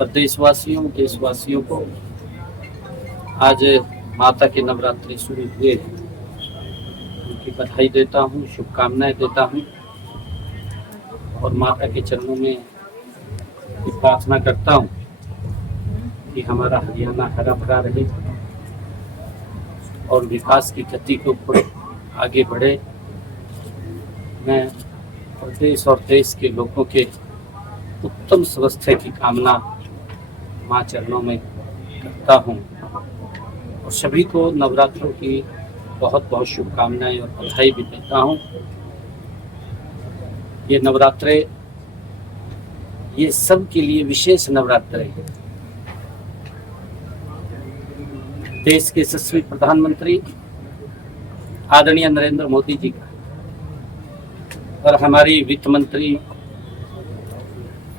प्रदेशवासियों देशवासियों को आज माता के नवरात्रि शुरू हुए, उनकी बधाई देता हूँ, शुभकामनाएं देता हूँ और माता के चरणों में प्रार्थना करता हूँ कि हमारा हरियाणा हरा भरा रहे और विकास की गति के ऊपर आगे बढ़े। मैं प्रदेश और देश के लोगों के उत्तम स्वास्थ्य की कामना मां चरणों में करता हूँ और सभी को नवरात्रों की बहुत बहुत शुभकामनाएं और बधाई भी देता हूँ। ये नवरात्रे ये सब के लिए विशेष नवरात्रे है। देश के यशस्वी प्रधानमंत्री आदरणीय नरेंद्र मोदी जी का और हमारी वित्त मंत्री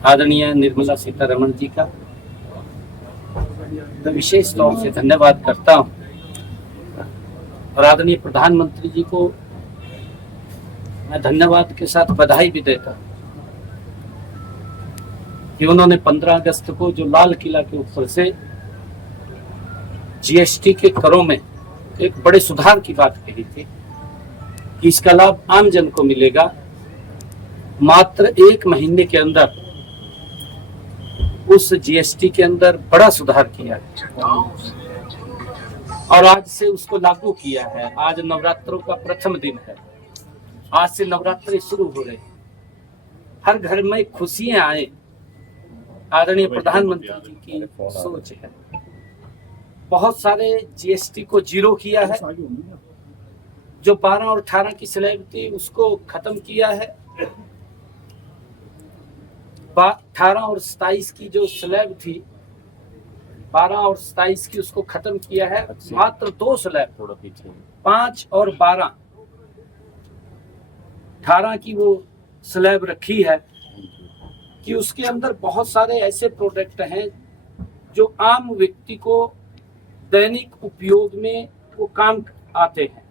आदरणीय निर्मला सीतारमण जी का मैं विशेष तौर से धन्यवाद करता हूं और आदरणीय प्रधानमंत्री जी को मैं धन्यवाद के साथ बधाई भी देता हूं कि उन्होंने 15 अगस्त को जो लाल किला के ऊपर से जीएसटी के करों में एक बड़े सुधार की बात कही थी कि इसका लाभ आम जन को मिलेगा। मात्र 1 महीने के अंदर उस जीएसटी के अंदर बड़ा सुधार किया है और आज से उसको लागू किया है। आज नवरात्रों का प्रथम दिन है, आज से नवरात्रि शुरू हो रहे, हर घर में खुशियां आए, आदरणीय प्रधानमंत्री जी की सोच है। बहुत सारे जीएसटी को जीरो किया है, जो 12 और 18 की स्लैब थी उसको खत्म किया है। 18 और 27 की जो स्लैब थी 12 और 27 की उसको खत्म किया है। मात्र 2 स्लैब 5 और 12 18 की वो स्लैब रखी है कि उसके अंदर बहुत सारे ऐसे प्रोडक्ट हैं जो आम व्यक्ति को दैनिक उपयोग में वो काम आते हैं,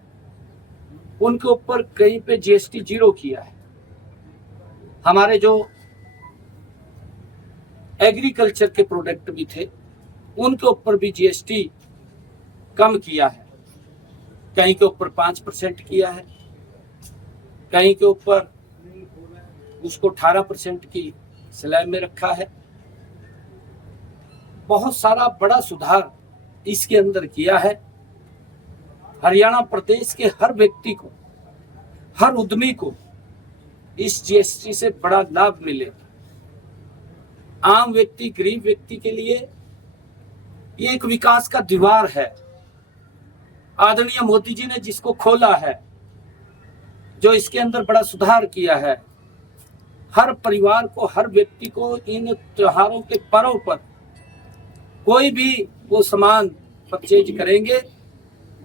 उनके ऊपर कहीं पे जीएसटी जीरो किया है। हमारे जो एग्रीकल्चर के प्रोडक्ट भी थे उनके ऊपर भी जीएसटी कम किया है, कहीं के ऊपर 5% किया है, कहीं के ऊपर उसको 18% की स्लैब में रखा है। बहुत सारा बड़ा सुधार इसके अंदर किया है। हरियाणा प्रदेश के हर व्यक्ति को, हर उद्यमी को इस जीएसटी से बड़ा लाभ मिलेगा। आम व्यक्ति, गरीब व्यक्ति के लिए ये एक विकास का द्वार है। आदरणीय मोदी जी ने जिसको खोला है, जो इसके अंदर बड़ा सुधार किया है, हर परिवार को, हर व्यक्ति को इन त्योहारों के पर्व पर कोई भी वो सामान परचेज करेंगे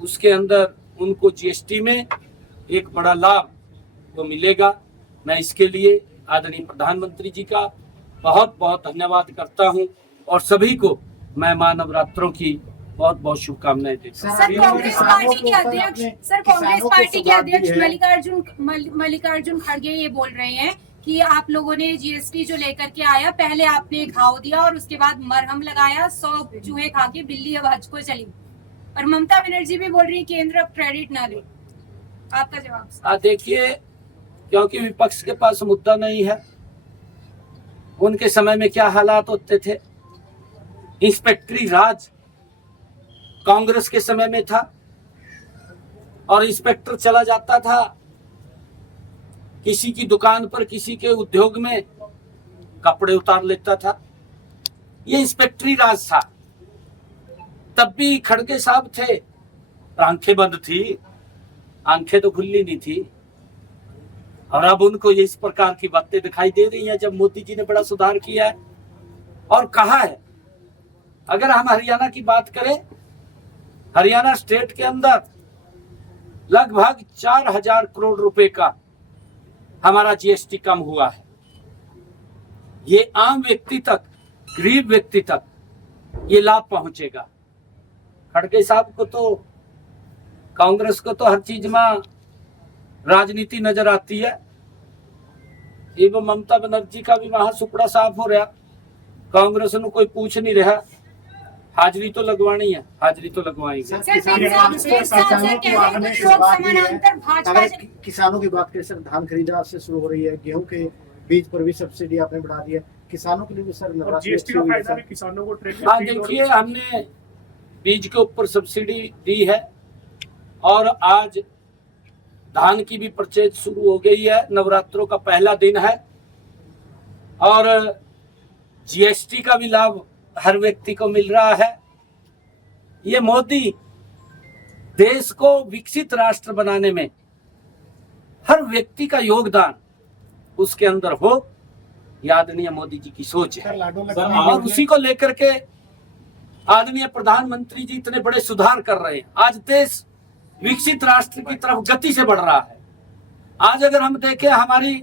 उसके अंदर उनको जीएसटी में एक बड़ा लाभ वो मिलेगा। मैं इसके लिए आदरणीय प्रधानमंत्री जी का बहुत बहुत धन्यवाद करता हूं और सभी को मैं मां नवरात्रों की बहुत बहुत शुभकामनाएं देता हूं। सर, कांग्रेस पार्टी के अध्यक्ष मल्लिकार्जुन खड़गे ये बोल रहे हैं कि आप लोगों ने जीएसटी जो लेकर के आया, पहले आपने घाव दिया और उसके बाद मरहम लगाया, 100 चूहे खा के बिल्ली अब हज को चली। और ममता बनर्जी भी बोल रही है केंद्र अब क्रेडिट ना ले। आपका जवाब? देखिए, क्योंकि विपक्ष के पास मुद्दा नहीं है, उनके समय में क्या हालात होते थे। इंस्पेक्टरी राज कांग्रेस के समय में था और इंस्पेक्टर चला जाता था किसी की दुकान पर, किसी के उद्योग में कपड़े उतार लेता था। ये इंस्पेक्टरी राज था। तब भी खड़गे साहब थे, आंखें बंद थी, आंखें तो खुली नहीं थी। और अब उनको ये इस प्रकार की बातें दिखाई दे रही हैं जब मोदी जी ने बड़ा सुधार किया है और कहा है। अगर हम हरियाणा की बात करें, हरियाणा स्टेट के अंदर लगभग 4000 करोड़ रुपए का हमारा जीएसटी कम हुआ है। ये आम व्यक्ति तक, गरीब व्यक्ति तक ये लाभ पहुंचेगा। खड़गे साहब को तो, कांग्रेस को तो हर चीज में राजनीति नजर आती है। एवं ममता बनर्जी का भी वहां सुपड़ा साफ हो रहा। कांग्रेस ਨੂੰ ਕੋਈ पूछ नहीं रहा, हाजरी तो लगवानी है, हाजरी तो लगवाएंगे। सर, किसानों अगर किसानों की बात करें सर, धान खरीदा से शुरू हो रही है, गेहूं के बीज पर भी सब्सिडी आपने बढ़ा दी है, किसानों के लिए भी सर जीएसटी का फायदा भी किसानों को ट्रेक्टर हाँ देखिए, हमने बीज के ऊपर सब्सिडी दी है और आज धान की भी परचेज शुरू हो गई है। नवरात्रों का पहला दिन है और जीएसटी का भी लाभ हर व्यक्ति को मिल रहा है। ये मोदी देश को विकसित राष्ट्र बनाने में हर व्यक्ति का योगदान उसके अंदर हो, ये आदरणीय मोदी जी की सोच है और उसी को लेकर के आदरणीय प्रधानमंत्री जी इतने बड़े सुधार कर रहे हैं। आज देश विकसित राष्ट्र की तरफ गति से बढ़ रहा है। आज अगर हम देखें, हमारी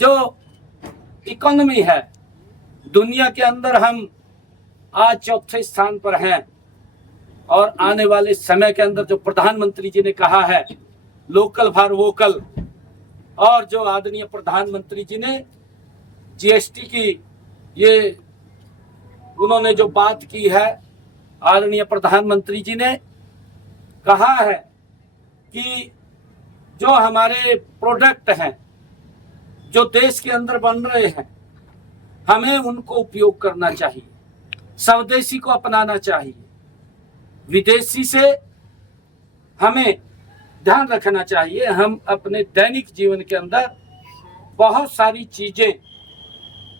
जो इकोनॉमी है दुनिया के अंदर, हम आज चौथे स्थान पर हैं और आने वाले समय के अंदर जो प्रधानमंत्री जी ने कहा है लोकल फॉर वोकल, और जो आदरणीय प्रधानमंत्री जी ने जीएसटी की ये उन्होंने जो बात की है, आदरणीय प्रधानमंत्री जी ने कहा है कि जो हमारे प्रोडक्ट हैं जो देश के अंदर बन रहे हैं, हमें उनको उपयोग करना चाहिए, स्वदेशी को अपनाना चाहिए। विदेशी से हमें ध्यान रखना चाहिए। हम अपने दैनिक जीवन के अंदर बहुत सारी चीजें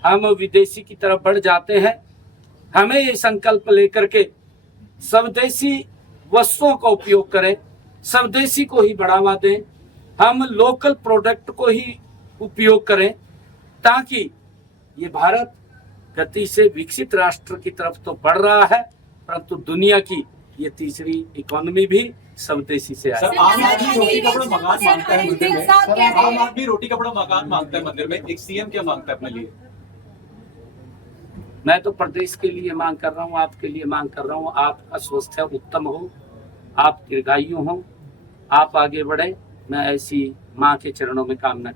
हम विदेशी की तरफ बढ़ जाते हैं। हमें ये संकल्प लेकर के स्वदेशी वस्तुओं का उपयोग करें, स्वदेशी को ही बढ़ावा दें, हम लोकल प्रोडक्ट को ही उपयोग करें, ताकि ये भारत गति से विकसित राष्ट्र की तरफ तो बढ़ रहा है, परंतु दुनिया की ये तीसरी इकोनॉमी भी स्वदेशी से आई। आम आदमी रोटी कपड़ा मकान मांगता है मंदिर में, आम आदमी रोटी कपड़ा मकान मांगता है मंदिर में, एक सीएम क्या मांगता है अपने लिए? मैं तो प्रदेश के लिए मांग कर रहा हूँ, आपके लिए मांग कर रहा हूँ, आपका स्वास्थ्य उत्तम हो, आप दीर्घायु हो, आप आगे बढ़े। मैं ऐसी माँ के चरणों में कामना करता हूँ।